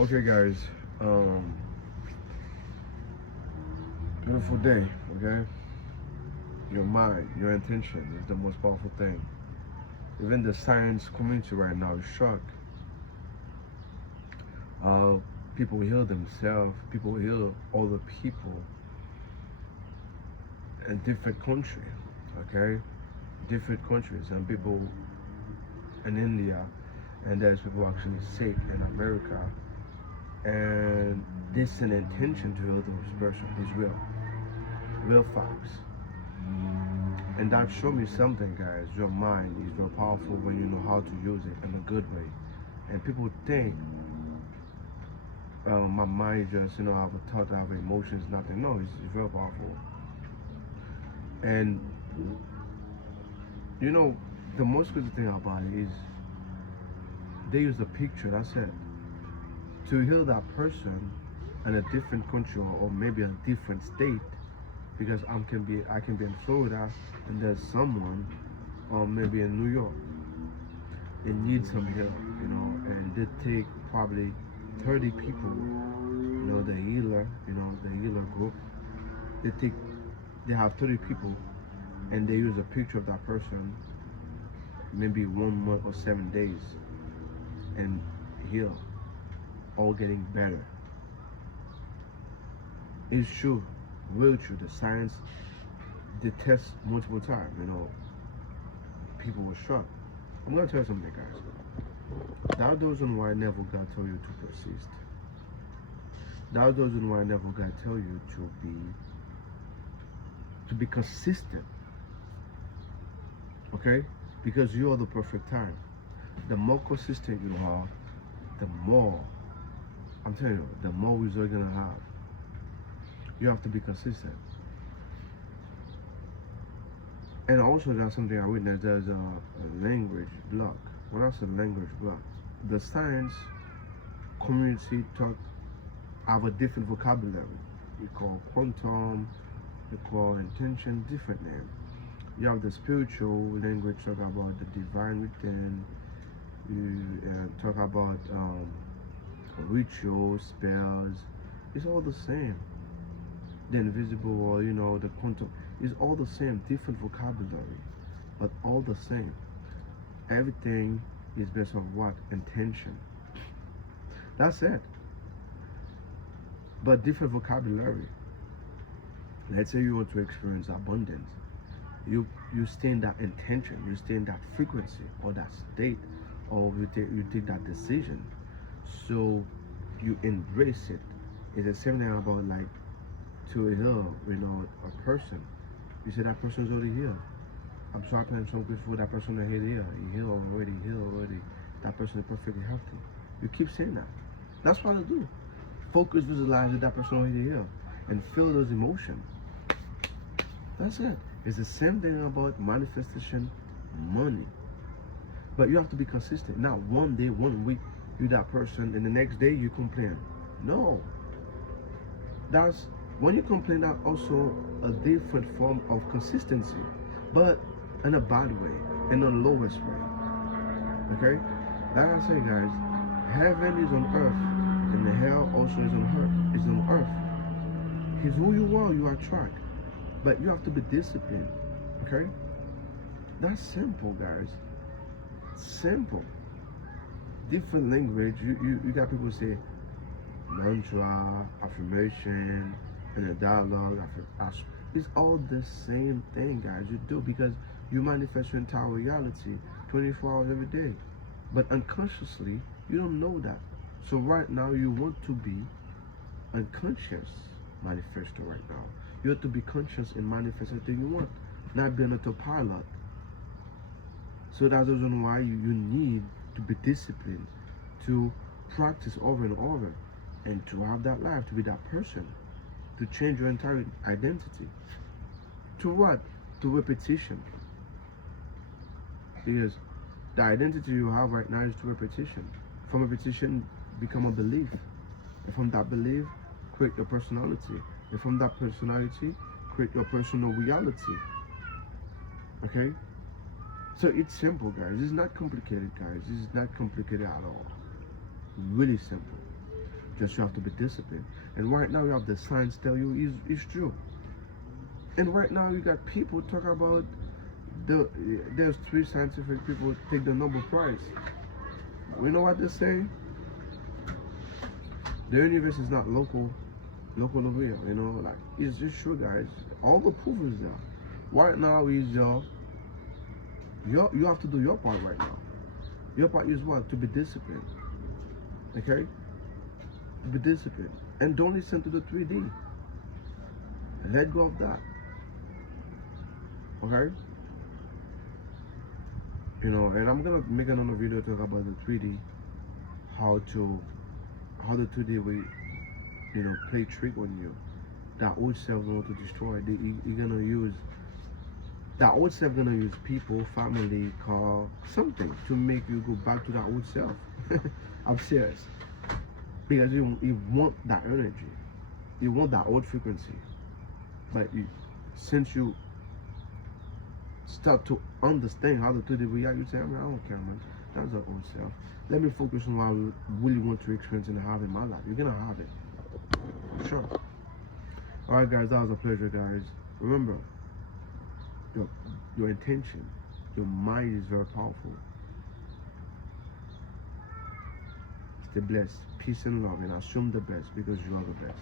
Okay, guys. Um, Beautiful day. Okay, your mind, your intention is the most powerful thing. Even the science community right now is shocked. Uh, People heal themselves. People heal other people in different countries. Okay, different countries, and people in India, and there's people actually sick in America, and this an intention to heal those person is real facts. And that show me something, guys. Your mind is very powerful when you know how to use it in a good way. And people think my mind just, I have a thought, I have emotions, nothing. No, it's very powerful. And you know, the most crazy thing about it is they use a picture. That's it to heal that person in a different country or maybe a different state. Because I can be in Florida and there's someone, or maybe in New York, they need some help, and they take probably 30 people, the healer group. They take, they have 30 people, and they use a picture of that person, maybe 1 month or 7 days, and heal, all getting better. It's true, real true. The science, they test multiple times. People were shocked. I'm gonna tell you something, guys. That doesn't why never God told you to persist. That doesn't why never God tell you to be consistent. Okay? Because you are the perfect time. The more consistent you are, the more, I'm telling you, the more results you're gonna have. You have to be consistent. And also there's something I witnessed, there's a language block. When I say language block, the science community talk have a different vocabulary. We call quantum, we call intention, different name. You have the spiritual language talk about the divine within. You talk about rituals, spells. It's all the same. The invisible world, the quantum, is all the same. Different vocabulary, but all the same. Everything is based on what? Intention. That's it. But different vocabulary. Let's say you want to experience abundance. You stay in that intention, you stay in that frequency or that state, or you take that decision. So you embrace it. It's the same thing about like to heal, a person. You say that person's already healed. I'm so happy, I'm so grateful that person that here. He healed already. That person is perfectly healthy. You keep saying that. That's what I do. Focus, visualize that person already healed, and feel those emotions. That's it. It's the same thing about manifestation, money. But you have to be consistent. Not one day, 1 week, you that person, and the next day you complain. No. That's when you complain, that also a different form of consistency, but in a bad way, in the lowest way. Okay? Like I say, guys, heaven is on earth, and the hell also is on earth. Is on earth. He's who you attract. But you have to be disciplined. Okay? That's simple, guys. Simple. Different language. You got people say mantra, affirmation, and a dialogue. It's all the same thing, guys. You do because you manifest your entire reality 24 hours every day. But unconsciously, you don't know that. So right now, you want to be unconscious manifesto right now. You have to be conscious and manifest everything you want, not be an autopilot. So that's the reason why you need to be disciplined, to practice over and over, and to have that life, to be that person, to change your entire identity. To what? To repetition. Because the identity you have right now is to repetition. From repetition, become a belief. And from that belief, create your personality. And from that personality, create your personal reality. Okay? So it's simple, guys. It's not complicated, guys. It's not complicated at all. Really simple. Just you have to be disciplined. And right now you have the science tell you it's true. And right now you got people talk about there's 3 scientific people take the Nobel Prize. You know what they're saying? The universe is not local over here. You know, like it's just true, guys. All the proof is there. Right now is you have to do your part right now. Your part is what? To be disciplined. Okay? To be disciplined. And don't listen to the 3D. Let go of that. Okay? You know, and I'm gonna make another video talk about the 3D, how the 2D will, you know, play trick on you. That old self want to destroy. You're gonna use that old self, gonna use people, family, car, something to make you go back to that old self. I'm serious. Because you want that energy. You want that old frequency. But since you start to understand how to do the react, you say, I don't care, man. That's our own self. Let me focus on what I really want to experience and have in my life. You're gonna have it. Sure. Alright guys, that was a pleasure, guys. Remember, your intention, your mind is very powerful. Stay blessed, peace and love, and assume the best because you are the best.